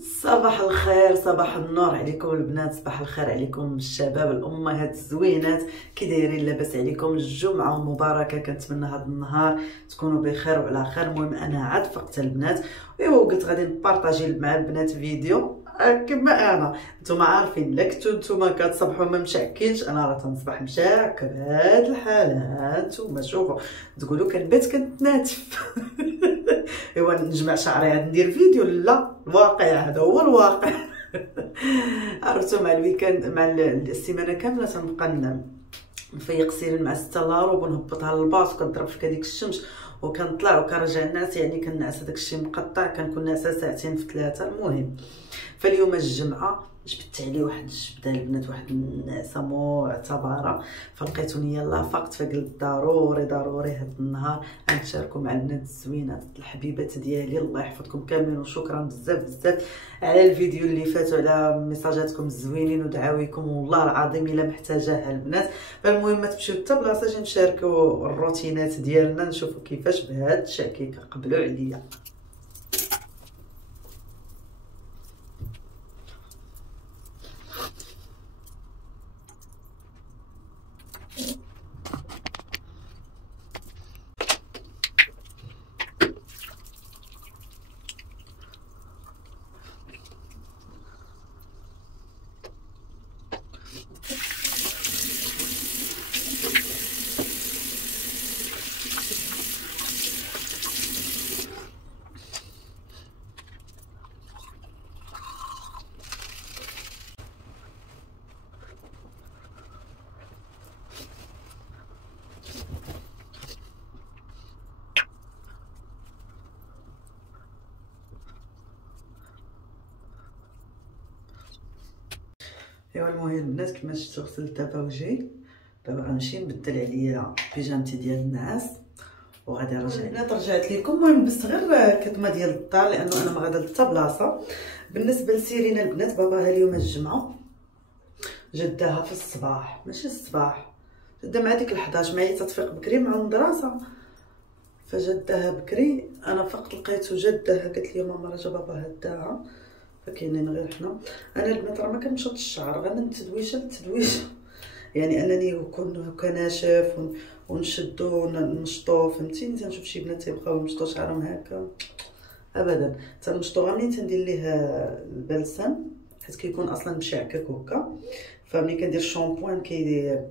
صباح الخير، صباح النور عليكم البنات، صباح الخير عليكم الشباب، الامهات الزوينات. كي دايرين؟ لاباس عليكم؟ الجمعه مباركه، كنتمنى هذا النهار تكونوا بخير وعلى خير. المهم انا عاد فقت البنات وقلت غادي نبارطاجي مع البنات فيديو كما انا. نتوما عارفين لا كنتو نتوما كتصبحوا ما مشعكينش، انا راه تنصبح مشاك بهاد الحالات. نتوما شوفوا تقولوا كنبات كنتناتف ايوا نجمع شعري عاد ندير فيديو، لا الواقع هذا هو الواقع. عرفتوا مع الويكاند مع السيمانه كامله تنبقى نفيق سيرين مع 6 لاروب ونهبطها للباص وكنضرب في هذيك الشمس وكنطلع وكنرجع الناس، يعني كنعس هذاك الشيء مقطع، كنكون ناعسه ساعتين في 3. المهم فاليوم الجمعه جبت عليه واحد الجبده البنات، واحد النعسه معتبره، فلقيتوني يلاه فقت، فقلت ضروري هاد النهار غنشاركو مع البنات الزوينات الحبيبات ديالي. الله يحفظكم كاملين وشكرا بزاف على الفيديو اللي فات وعلى ميساجاتكم الزوينين ودعاويكم، والله العظيم الا محتاجاها البنات. فالمهم ما تمشيو حتى بلاصه، اجي نشاركو الروتينات ديالنا، نشوفو كيفاش بهاد الشكيكه. قبلوا عليا. ايوا المهم البنات كما شفتوا غسلت دابا وجهي، دابا غنمشي نبدل عليا بيجامتي ديال النعاس وغادي نرجع. البنات رجعت لكم، المهم بس غير كتمه ديال الدار لانه انا ما غادا حتى بلاصه. بالنسبه لسيرين البنات، باباها اليوم الجمعه جداها في الصباح، ماشي الصباح، جدا مع ديك 11 معايا تتفيق بكري مع المدرسه، فجداها بكري. انا فقت لقيتو جداها قالت لي ماما راه جا باباها داها، فكاينين غير حنا. انا البنات راه ما كنشط الشعر غير من تدويشه لتدويشه، يعني انني يكون هكا ناشف ونشدو ونشطو، فهمتيني. تنشوف شي بنات تيبقاو يمشطو شعرهم هكا، ابدا تنمشطو غير منين تندير ليه البلسم، حيت كيكون اصلا مشعكك هكا. فملي كندير الشامبوان كيدير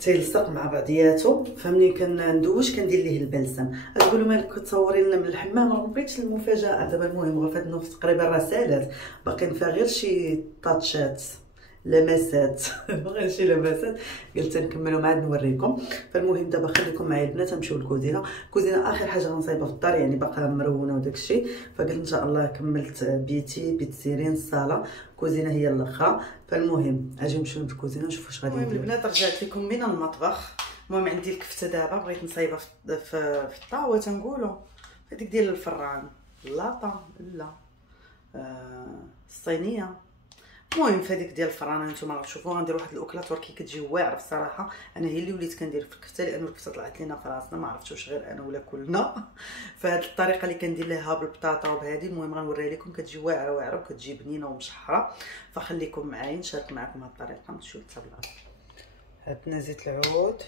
تيلصق مع بعضياتو، فملي كندوش كندير ليه البلسم. تقولوا مالك كتصوري لنا من الحمام؟ راه مبغيتش المفاجاه دابا. المهم غير فهاد النص تقريبا راه سالات، باقيين فيها غير شي طاتشات لمسات غير شي لمسات، قلت نكملوا مع نوريكم. فالمهم دابا خليكم معايا البنات، نمشيو للكوزينه. الكوزينه اخر حاجه غنصايبها في الدار، يعني باقا مرونه وداكشي، فقلت ان شاء الله كملت بيت سيرين الصاله، الكوزينه هي الاخرى. فالمهم اجي نمشيو للكوزينه نشوفوا اش غادي ندير. البنات رجعت لكم من المطبخ. المهم عندي الكفته دابا بغيت نصايبها في الطاوه تنقولوا، هذيك ديال الفران، اللاطه لا الصينيه. المهم في هذيك ديال الفرانه نتوما غتشوفوا غندير واحد الاكله تركي كتجي واعره بصراحه. انا هي اللي وليت كندير في الكفته لانه الكفته طلعت لينا في راسنا، ما عرفتش واش غير انا ولا كلنا. فهاد الطريقه اللي كندير لها بالبطاطا وبهذه، المهم غنوريها لكم، كتجي واعره وكتجي بنينه ومشحره. فخليكم معايا نشارك معكم هاد الطريقه. نمشيو للطابله. هاتنا زيت العود.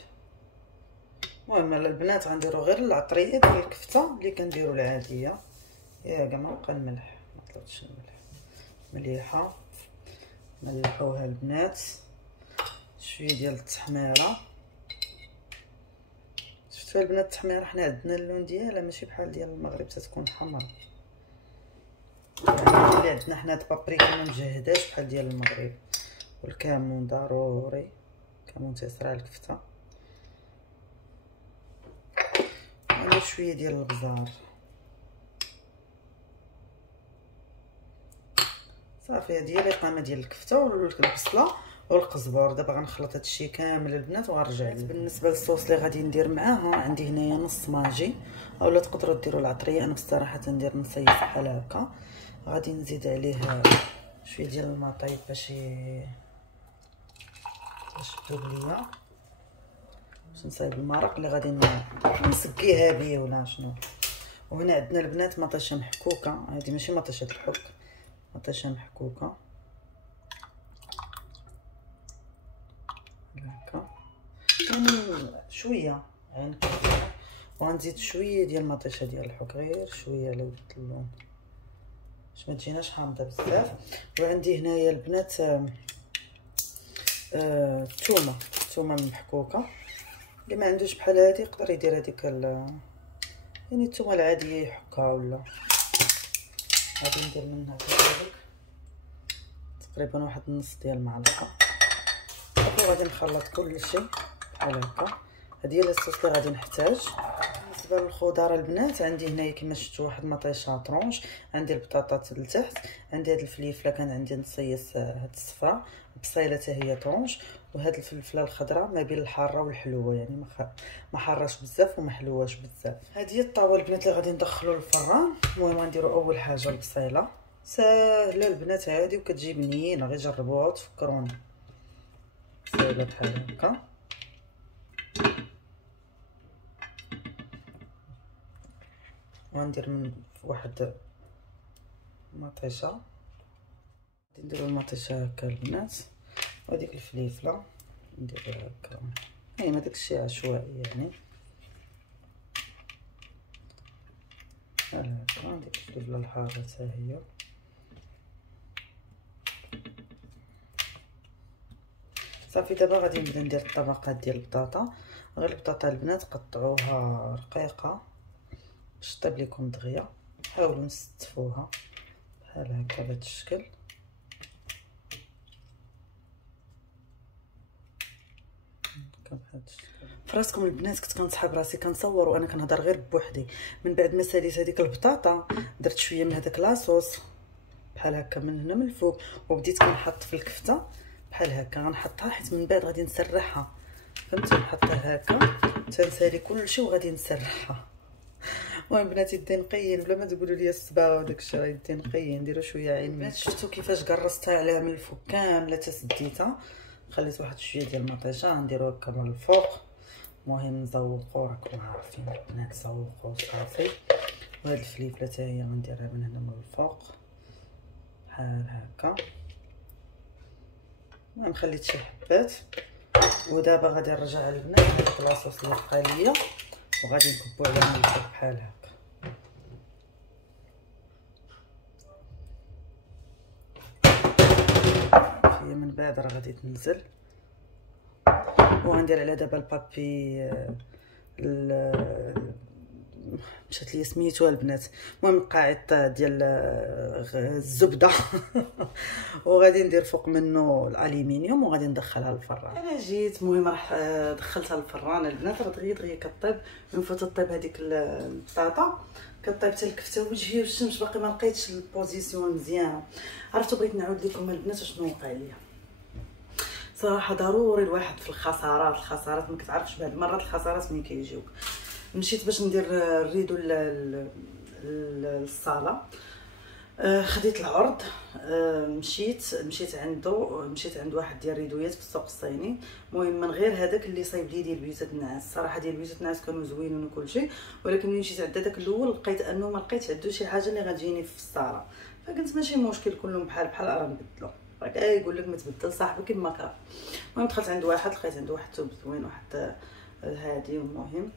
المهم البنات غنديروا غير العطريه ديال الكفته اللي كنديروا العاديه، يا كاع ما بقى الملح، ما طلبتش الملح. مليحه ملحوها البنات، شويه ديال التحميره. شفتوا البنات التحميره حنا عندنا اللون ديالها ماشي بحال ديال المغرب، تتكون حمراء، يعني اللي عندنا حنا البابريكا ما مجهداش بحال ديال المغرب. والكمون ضروري، كمون تيصرى الكفته، وانا شويه ديال البزار. صافي هذه هي الاقامه ديال الكفته والبصله والقزبر. دابا غنخلط هادشي كامل البنات وغنرجع لكم. بالنسبه للصوص اللي غادي ندير معاها، عندي هنايا نص ماجي، اولا تقدروا ديروا العطريه، انا بصراحه تندير نصيص بحال هكا. غادي نزيد عليه شويه ديال الماء طيب باش تذوب ليا، باش نصايب المرق اللي غادي نسقيها به ولا شنو. وهنا عندنا البنات مطيشه محكوكه، هذه ماشي مطيشه الحك، مطيشه محكوكه هكا يعني شويه يعني. وغنزيد شويه ديال المطيشه ديال الحك، غير شويه على ود اللون باش ما تجيناش حامضه بزاف. وعندي هنايا البنات الثومه محكوكه، اللي ما عندوش بحال هذه يقدر يدير هذيك يعني الثومه العاديه يحكها. ولا غادي ندير منها هكاك تقريبا واحد النص ديال المعلقه صافي. غادي نخلط كلشي بحال هكا. هذه هي الصوص اللي غادي نحتاج. بالنسبه للخضار البنات عندي هنايا كما شفتوا واحد مطيشه طرونش، عندي البطاطات لتحت، عندي هاد الفليفله كان عندي نصيص هاد الصفراء، البصيله حتى هي طرونش، وهاد الفلفله الخضراء ما بين الحاره والحلوه يعني ما حراش بزاف وما حلواش بزاف. هذه هي الطاوه البنات اللي غادي ندخلوا للفران. المهم غنديروا اول حاجه البصيله، ساهله البنات هذه وكتجي بنينه، غير جربوها وتفكروني. بصيله بحال هكا وغندير من واحد مطيشه، غادي نديرو المطيشه هكا البنات، وهذيك الفليفله نديروها هكا يعني داكشي عشوائي يعني بحال هكا. ديك الفليفله الحاره حتى هي صافي. دابا غادي نبدا ندير الطبقات ديال البطاطا. غير البطاطا البنات قطعوها رقيقه باش طيب لكم دغيا، حاولوا نستفوها بحال هكا بهذا الشكل. فراسكم البنات كنت كنصحاب راسي كنصور وانا كنهضر غير بوحدي. من بعد ما ساليت هذيك البطاطا درت شويه من هذاك لاصوص بحال هكا من هنا من الفوق، وبديت كنحط في الكفته بحال هكا. غنحطها حيت من بعد غادي نسرحها، فهمتوا؟ نحطها هكا تنسالي كلشي وغادي نسرحها. المهم بناتي يدي نقيين بلا ما تقولوا لي الصباغه وداك الشيء، راه يدي نقيين. نديروا شويه عين. البنات شفتوا كيفاش قرصتها عليها من الفوق كامله تسديتها، خليت واحد شويه ديال المطيشه نديرو هكا من الفوق. المهم نزوقوا، راكم عارفين البنات نزوقوا صافي. وهاد الفليفله حتى هي غنديرها من هنا من الفوق بحال هكا. المهم خليت شي حبات. ودابا غادي نرجع البنات هذاك لاصوص اللي بقى ليا وغادي نكبو عليها من الفوق بحال هكا. هي من بعد راه غادي تنزل. وغندير على دابا البابي مشات لي سميتو البنات، المهم القاعده ديال الزبده وغادي ندير فوق منه الالومنيوم وغادي ندخلها للفران. انا جيت المهم راح دخلتها للفران البنات، راه دغيا كطيب. من فوت طيب هذيك البطاطا كطيب حتى الكفته وجهي والشمس باقي ما لقيتش البوزيسيون مزيانه. عرفتوا بغيت نعاود لكم البنات شنو وقع ليا. صراحه ضروري الواحد في الخسارات ما كتعرفش بهاد المرات الخسارات ملي كيجيوك. مشيت باش ندير الريدو للصاله، خديت العرض، مشيت عند واحد ديال الريدويات في السوق الصيني. المهم من غير هذاك اللي صايب لي ديال بيوت النعاس. الصراحه ديال بيوت النعاس كانوا زوينين وكلشي، ولكن ملي مشيت عند داك الاول لقيت انه ما لقيتش عنده شي حاجه اللي غتجيني في الصاله. فقلت ماشي مشكل كلهم بحال راه نبدلو، راك يقول لك ما تبدل صاحبك كما كره. المهم دخلت عند واحد لقيت عنده واحد الثوب زوين واحد هادي. المهم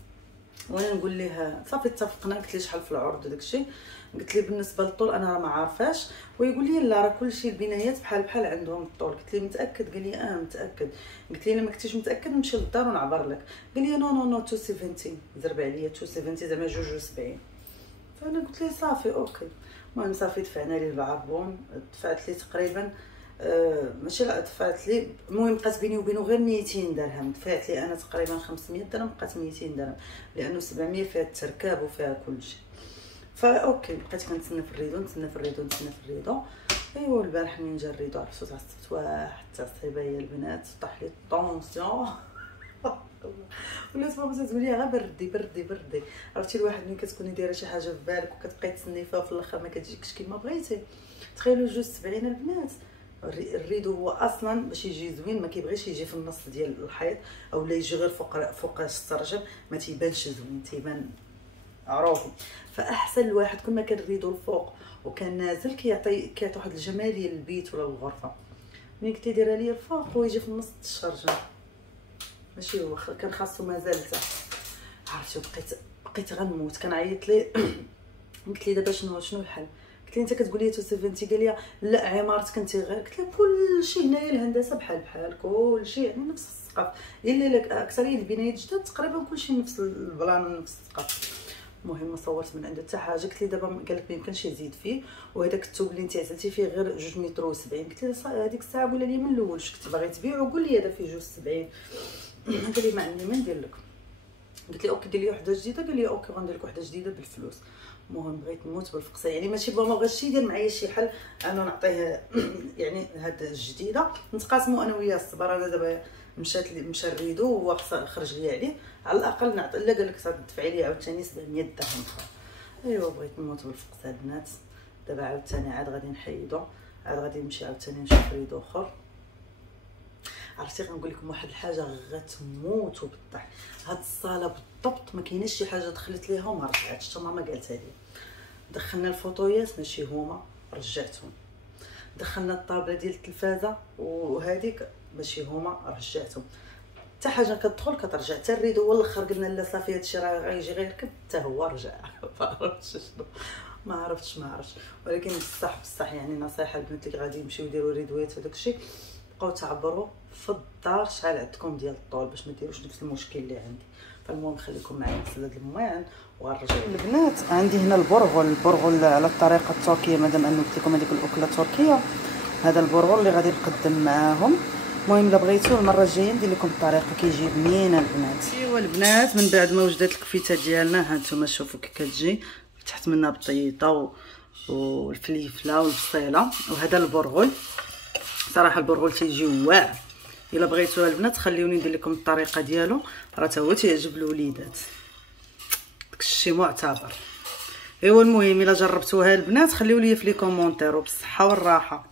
وانا نقول ليه صافي اتفقنا، قلت ليه شحال في العرض وداكشي، قلت ليه بالنسبه للطول انا راه ما عارفاش، ويقول لي لا راه كلشي البنايات بحال عندهم الطول. قلت ليه متاكد؟ قال لي متاكد. قلت ليه الا ما كنتيش متاكد نمشي للدار ونعبر لك. قال لي نو 270، زرب عليا 270 زعما 72. فانا قلت ليه صافي اوكي. المهم صافي دفعنا ليه العربون، دفعت ليه تقريبا ماشي لا دفعت لي. المهم بقات بيني وبينه غير 200 درهم. دفعت لي انا تقريبا 500 درهم، بقات 200 درهم لانه 700 فيها التركاب وفيها كلشي. فاوكي بقيت كنتسنى في الريدو. ايوا البارح من جا الريدو عرفتو تعصبت واحد التصيبه يا البنات، طاح لي الطونسيون ولات ماما تقول لي غير بردي. عرفتي الواحد ملي كتكوني دايره شي حاجه في بالك وكتبقاي تسني فيها وفي الاخر ما كتجيكش كيما بغيتي. تخيلوا 72 البنات. الريدو هو اصلا باش يجي زوين ما كيبغيش يجي في النص ديال الحيط او لا يجي غير فوق السرجم، ما تيبانش زوين، تيبان عروفو. فاحسن الواحد كل ما كان ريدو الفوق وكان نازل كيعطي واحد الجماليه للبيت ولا للغرفه. ملي كنتي دايره ليا الفوق ويجي في النص الشرجه ماشي هو كان خاصو مازال تحت. عرفتي بقيت غنموت كنعيط ليه قلت لي دابا شنو الحل؟ قلت لي انت كتقول لي توسيفنتي، قال لي لا عمارتك انت غير. قلت له كلشي هنايا الهندسه بحال كلشي يعني نفس السقف، الا لك اكثريه البنايات جداد تقريبا كلشي نفس البلان ونفس السقف. المهم ما صورت من عنده حتى حاجه. قلت لي دابا قال لك ما يمكنش يزيد فيه، وهذاك الثوب اللي انت عزلتي فيه غير 2 متر و70. قلت له هذيك الساعه قول لي من الاول واش كنت باغي تبيعو، قول لي هذا فيه 2.70. قال لي ما عندي ما ندير لك. قلت لي اوكي دير لي وحده جديده. قال لي اوكي غندير لك وحده جديده بالفلوس. المهم بغيت نموت بالفقصه، يعني ماشي بابا ما بغاش يدير معايا شي حل انا نعطيه يعني هاد الجديده نتقاسموا انا وياه الصبر. انا دابا مشى الريدو وهو خرج لي عليه، على الاقل نعطي. الا قال لك تدفعي لي عاوتاني 700 درهم اخرى. ايوا بغيت نموت بالفقصه البنات. دابا عاوتاني عاد غادي نحيدو، عاد غادي نمشي عاوتاني نشوف ريدو اخر. عرفتي غنقول لكم واحد الحاجه غتموتوا بالضحك. هاد الصاله بالضبط ما كايناش شي حاجه دخلت ليها وما رجعتش، حتى ماما قالتها لي. دخلنا الفوطويات ماشي هما رجعتهم، دخلنا الطابله ديال التلفازه وهذيك ماشي هما رجعتهم. حتى حاجه كتدخل كترجع. حتى الريدو هو الاخر قلنا لا صافي هادشي راه غيجي غير يركب، حتى هو رجع. ما عرفتش ولكن بصح يعني نصيحه البنات اللي غادي يمشيو يديروا ريدويات وداكشي، بقاو تعبروا في الدار شحال عندكم ديال الطول باش ما ديروش نفس المشكل اللي عندي. فالمهم خليكم معايا نغسل هاد المواعن وغنرجع. البنات عندي هنا البرغل على الطريقه التركيه، مادام انه قلت لكم هذيك الاكله التركيه. هذا البرغل اللي غادي نقدم معاهم. المهم الا بغيتو المره الجايه ندير لكم الطريقه كيجي بنينه البنات. ايوا البنات من بعد ما وجدت الكفيته ديالنا ها نتوما شوفوا كي كتجي فتحت منها بطيطه والفليفله والبصيله. وهذا البرغل صراحه البرغل تيجي واعر. الا بغيتوها البنات خليوني ندير لكم الطريقه ديالو، راه تا هو تيعجب الوليدات، داكشي معتبر. ايوا المهم الا جربتوها البنات خليو لي في لي كومونتير وبالصحه والراحه.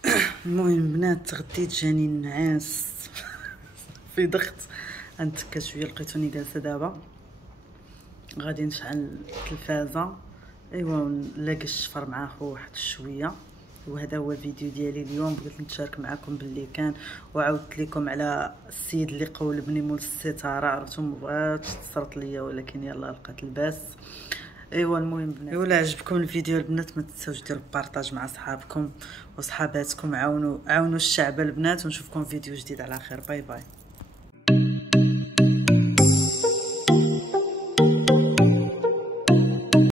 المهم البنات تغديت جاني النعاس في ضغط. غنتكا شويه لقيتوني جالسه دابا غادي نشعل التلفازه. ايوا نلاقي الشفر معاه واحد شويه. وهذا هو الفيديو ديالي اليوم. بغيت نتشارك معكم باللي كان، وعاودت لكم على السيد اللي قولبني مول الستاره. عرفتو مبغاتش تصرت ليا ولكن يلا لقيت الباس. ايوا المهم بنات ولا عجبكم الفيديو البنات ما تنساوش ديروا بارطاج مع صحابكم وصحاباتكم. عاونوا الشعب البنات، ونشوفكم فيديو جديد على خير. باي باي.